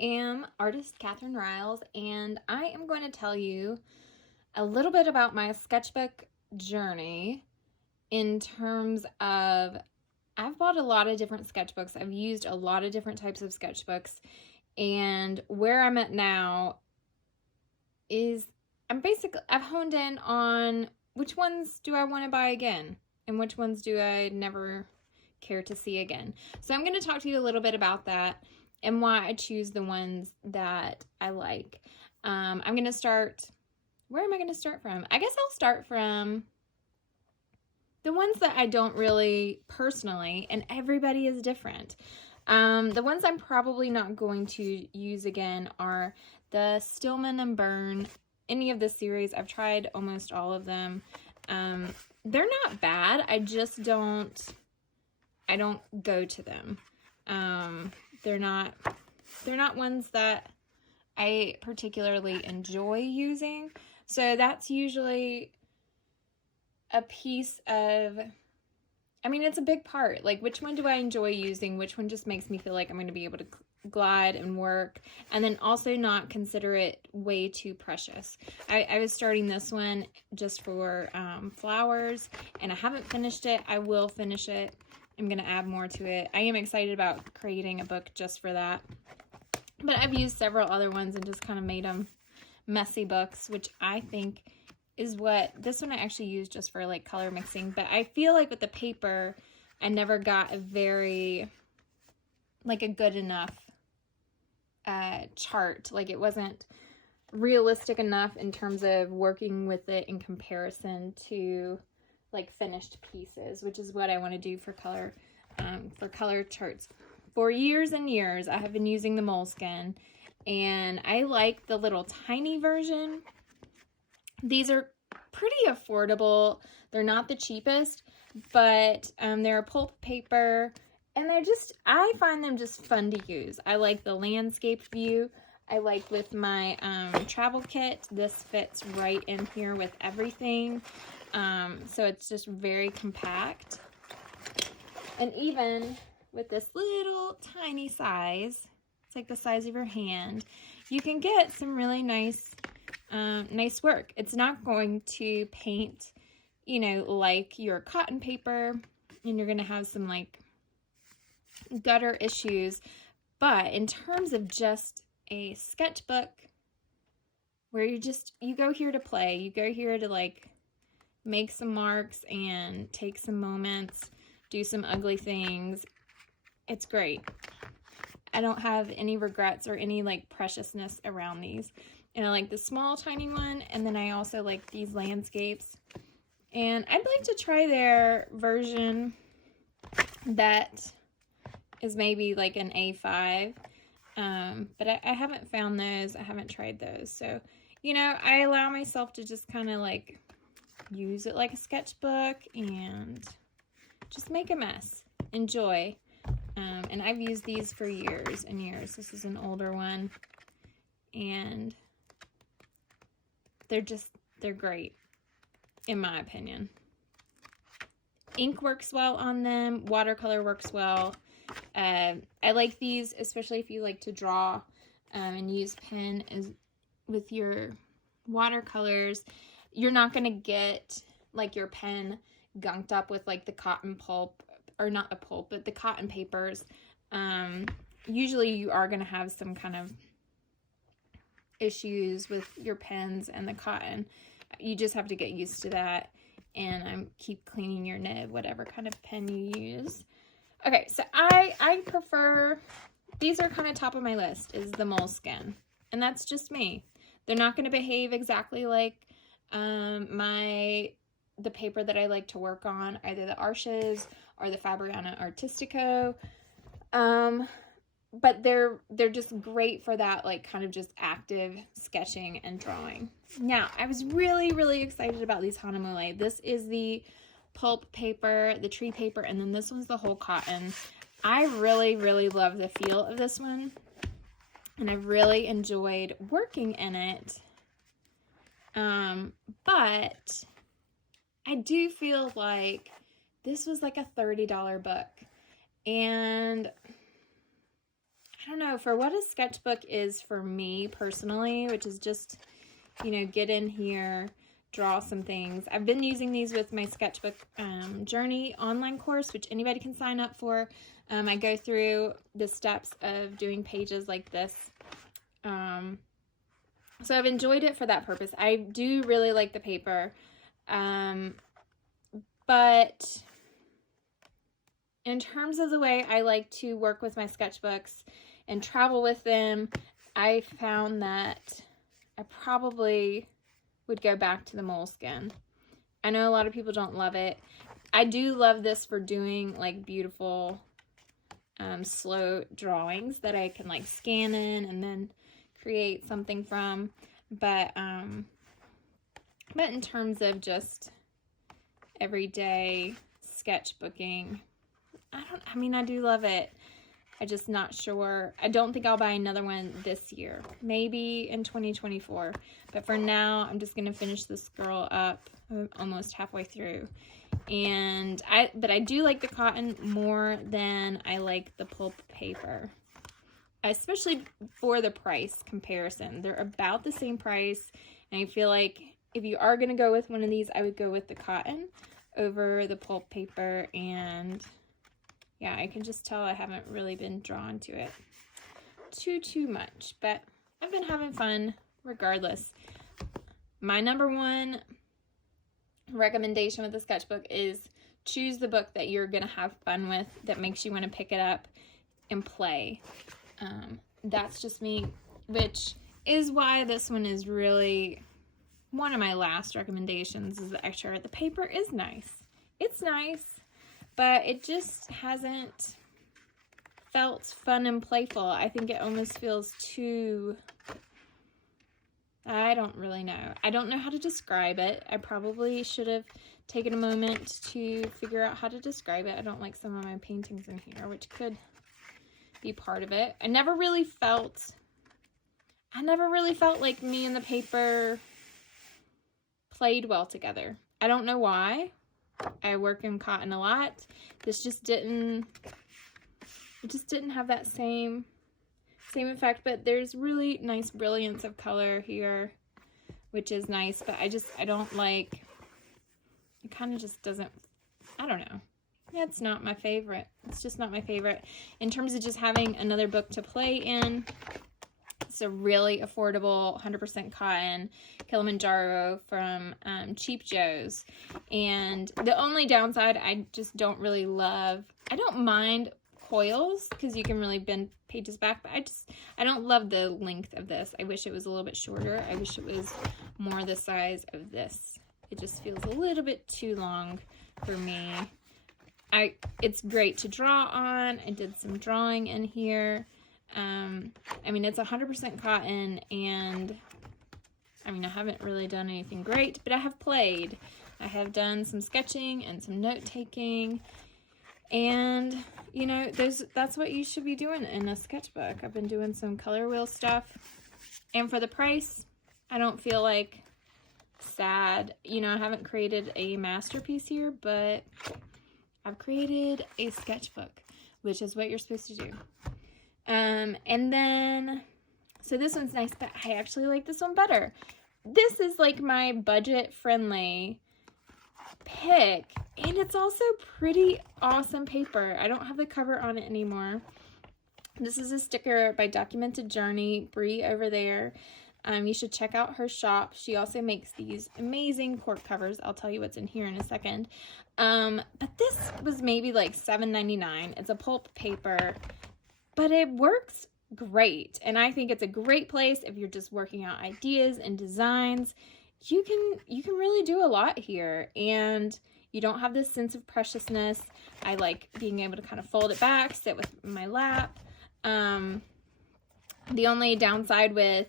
am artist Kat Ryalls, and I am going to tell you a little bit about my sketchbook journey in terms of I've bought a lot of different sketchbooks. I've used a lot of different types of sketchbooks, and where I'm at now is I've honed in on which ones do I want to buy again and which ones do I never care to see again. So I'm going to talk to you a little bit about that and why I choose the ones that I like. I'm going to start, where am I going to start from? I guess I'll start from the ones that I don't really personally, and everybody is different. The ones I'm probably not going to use again are the Stillman Burn. Any of this series, I've tried almost all of them. They're not bad. I don't go to them. They're not ones that I particularly enjoy using. So that's usually a piece of, it's a big part. Like, which one do I enjoy using? Which one just makes me feel like I'm going to be able to glide and work, and then also not consider it way too precious. I was starting this one just for flowers, and I haven't finished it. I will finish it. I'm going to add more to it. I am excited about creating a book just for that. But I've used several other ones and just kind of made them messy books, which I think is what this one I actually used just for like color mixing. But I feel like with the paper, I never got a good enough chart. Like, it wasn't realistic enough in terms of working with it in comparison to like finished pieces, which is what I want to do for color charts. For years and years, I have been using the Moleskin, and I like the little tiny version. These are pretty affordable. They're not the cheapest, but they're a pulp paper, and I find them just fun to use. I like the landscape view. I like with my travel kit, this fits right in here with everything. So it's just very compact. And even with this little tiny size, it's like the size of your hand, you can get some really nice work. It's not going to paint, like your cotton paper, and you're going to have some like gutter issues. But in terms of just a sketchbook where you go here to play, you go here to like make some marks and take some moments, do some ugly things, it's great. I don't have any regrets or any like preciousness around these. And I like the small tiny one, and then I also like these landscapes. And I'd like to try their version that is maybe like an A5. But I haven't found those. I haven't tried those. So, I allow myself to just kind of like use it like a sketchbook and just make a mess. Enjoy. And I've used these for years and years. This is an older one, and they're great, in my opinion. Ink works well on them. Watercolor works well. I like these, especially if you like to draw and use pen with your watercolors. You're not going to get like your pen gunked up with like the cotton pulp, or not the pulp, but the cotton papers. Usually you are going to have some kind of issues with your pens and the cotton. You just have to get used to that, and keep cleaning your nib, whatever kind of pen you use. Okay, so I prefer, these are kind of top of my list, is the Moleskin, and that's just me. They're not going to behave exactly like the paper that I like to work on, either the Arches or the Fabriana Artistico, but they're just great for that like kind of just active sketching and drawing. Now, I was really, really excited about these Hahnemuhle. This is the pulp paper, the tree paper, and then this one's the whole cotton. I really, really love the feel of this one, and I've really enjoyed working in it. But I do feel like this was like a $30 book, and I don't know, for what a sketchbook is for me personally, which is just, you know, get in here, draw some things. I've been using these with my sketchbook journey online course, which anybody can sign up for. I go through the steps of doing pages like this. So I've enjoyed it for that purpose. I do really like the paper. But in terms of the way I like to work with my sketchbooks and travel with them, I found that I probably would go back to the Moleskin. I know a lot of people don't love it. I do love this for doing like beautiful slow drawings that I can like scan in and then create something from. But in terms of just everyday sketchbooking, I do love it. I'm just not sure. I don't think I'll buy another one this year. Maybe in 2024. But for now, I'm just going to finish this girl up. I'm almost halfway through. But I do like the cotton more than I like the pulp paper. Especially for the price comparison. They're about the same price. And I feel like if you are going to go with one of these, I would go with the cotton over the pulp paper. And yeah, I can just tell I haven't really been drawn to it too much, but I've been having fun regardless. My number one recommendation with the sketchbook is choose the book that you're going to have fun with, that makes you want to pick it up and play. That's just me, which is why this one is really one of my last recommendations, is the extra. The paper is nice. It's nice. But it just hasn't felt fun and playful. I think it almost feels too, I don't really know. I don't know how to describe it. I probably should have taken a moment to figure out how to describe it. I don't like some of my paintings in here, which could be part of it. I never really felt like me and the paper played well together. I don't know why. I work in cotton a lot. This just didn't have that same effect, but there's really nice brilliance of color here, which is nice, but I don't like, it kind of just doesn't, I don't know. Yeah, it's not my favorite. It's just not my favorite. In terms of just having another book to play in, it's a really affordable 100% cotton Kilimanjaro from Cheap Joe's. And the only downside, I just don't really love, I don't mind coils because you can really bend pages back, but I don't love the length of this. I wish it was a little bit shorter. I wish it was more the size of this. It just feels a little bit too long for me. It's great to draw on. I did some drawing in here. It's 100% cotton, and I haven't really done anything great, but I have played. I have done some sketching and some note taking, and that's what you should be doing in a sketchbook. I've been doing some color wheel stuff, and for the price, I don't feel like sad. I haven't created a masterpiece here, but I've created a sketchbook, which is what you're supposed to do. And then, so this one's nice, but I actually like this one better. This is like my budget-friendly pick, and it's also pretty awesome paper. I don't have the cover on it anymore. This is a sticker by Documented Journey, Bree over there. You should check out her shop. She also makes these amazing cork covers. I'll tell you what's in here in a second. But this was maybe like $7.99. It's a pulp paper, but it works great. And I think it's a great place if you're just working out ideas and designs. You can really do a lot here, and you don't have this sense of preciousness. I like being able to kind of fold it back, sit with my lap. The only downside with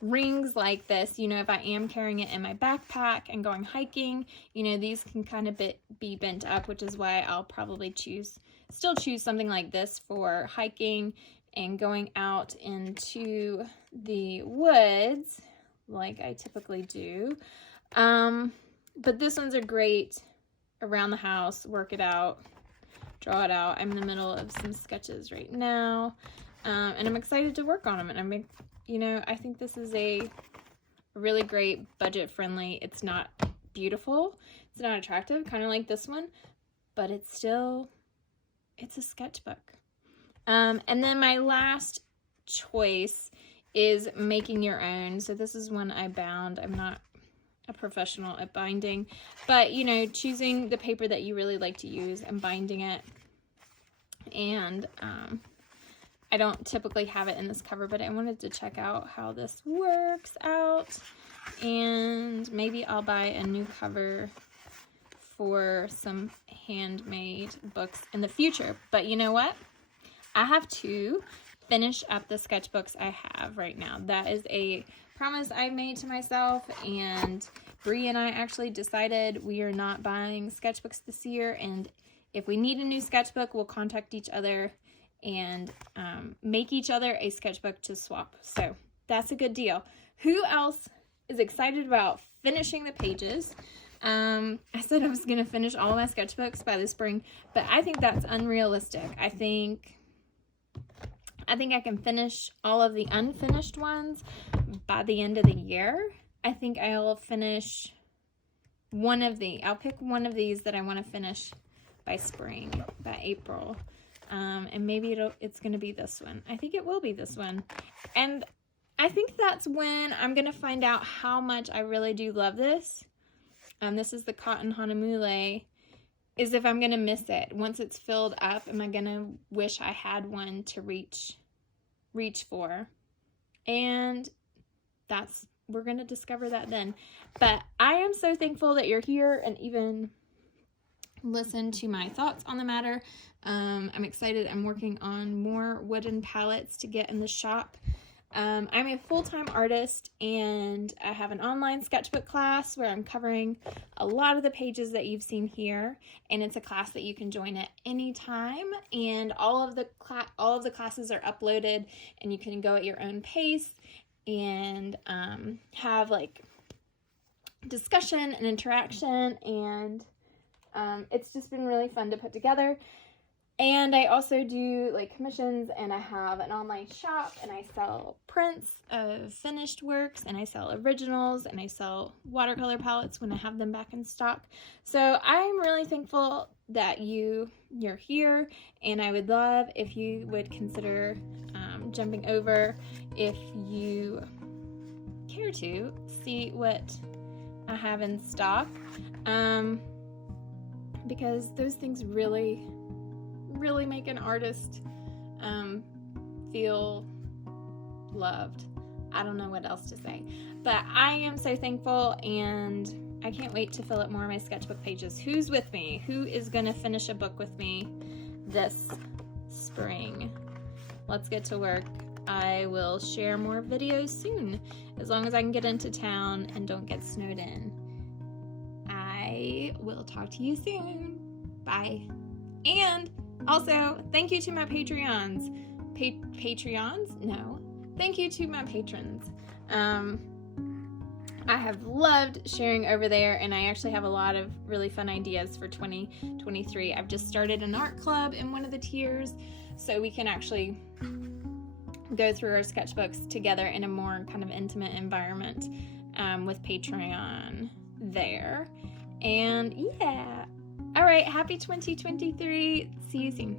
rings like this, if I am carrying it in my backpack and going hiking, these can kind of be bent up, which is why I'll probably still choose something like this for hiking and going out into the woods like I typically do. But this one's a great around the house, work it out, draw it out. I'm in the middle of some sketches right now. and I'm excited to work on them. And I think this is a really great budget friendly. It's not beautiful, it's not attractive, kind of like this one, but it's a sketchbook. And then my last choice is making your own. So this is one I bound. I'm not a professional at binding, but choosing the paper that you really like to use and binding it. And I don't typically have it in this cover, but I wanted to check out how this works out, and maybe I'll buy a new cover for some handmade books in the future. But you know what? I have to finish up the sketchbooks I have right now. That is a promise I made to myself, and Bree and I actually decided we are not buying sketchbooks this year, and if we need a new sketchbook, we'll contact each other and make each other a sketchbook to swap. So that's a good deal. Who else is excited about finishing the pages? I said I was going to finish all of my sketchbooks by the spring, but I think that's unrealistic. I think I can finish all of the unfinished ones by the end of the year. I think I'll finish I'll pick one of these that I want to finish by spring, by April. And maybe it's going to be this one. I think it will be this one. And I think that's when I'm going to find out how much I really do love this. This is the Cotton Hahnemuhle. Is if I'm going to miss it. Once it's filled up, am I going to wish I had one to reach for? And we're going to discover that then. But I am so thankful that you're here and even listen to my thoughts on the matter. I'm excited. I'm working on more wooden palettes to get in the shop. I'm a full-time artist, and I have an online sketchbook class where I'm covering a lot of the pages that you've seen here, and it's a class that you can join at any time, and all of the classes are uploaded, and you can go at your own pace and have like discussion and interaction, and it's just been really fun to put together. And I also do like commissions, and I have an online shop, and I sell prints of finished works, and I sell originals, and I sell watercolor palettes when I have them back in stock. So I'm really thankful that you're here, and I would love if you would consider jumping over if you care to see what I have in stock, because those things really make an artist feel loved. I don't know what else to say, but I am so thankful, and I can't wait to fill up more of my sketchbook pages. Who's with me? Who is going to finish a book with me this spring? Let's get to work. I will share more videos soon, as long as I can get into town and don't get snowed in. I will talk to you soon. Bye. And also, thank you to my Patreons. Patreons? No. Thank you to my patrons. I have loved sharing over there, and I actually have a lot of really fun ideas for 2023. I've just started an art club in one of the tiers, so we can actually go through our sketchbooks together in a more kind of intimate environment with Patreon there. And yeah. All right, happy 2023. See you soon.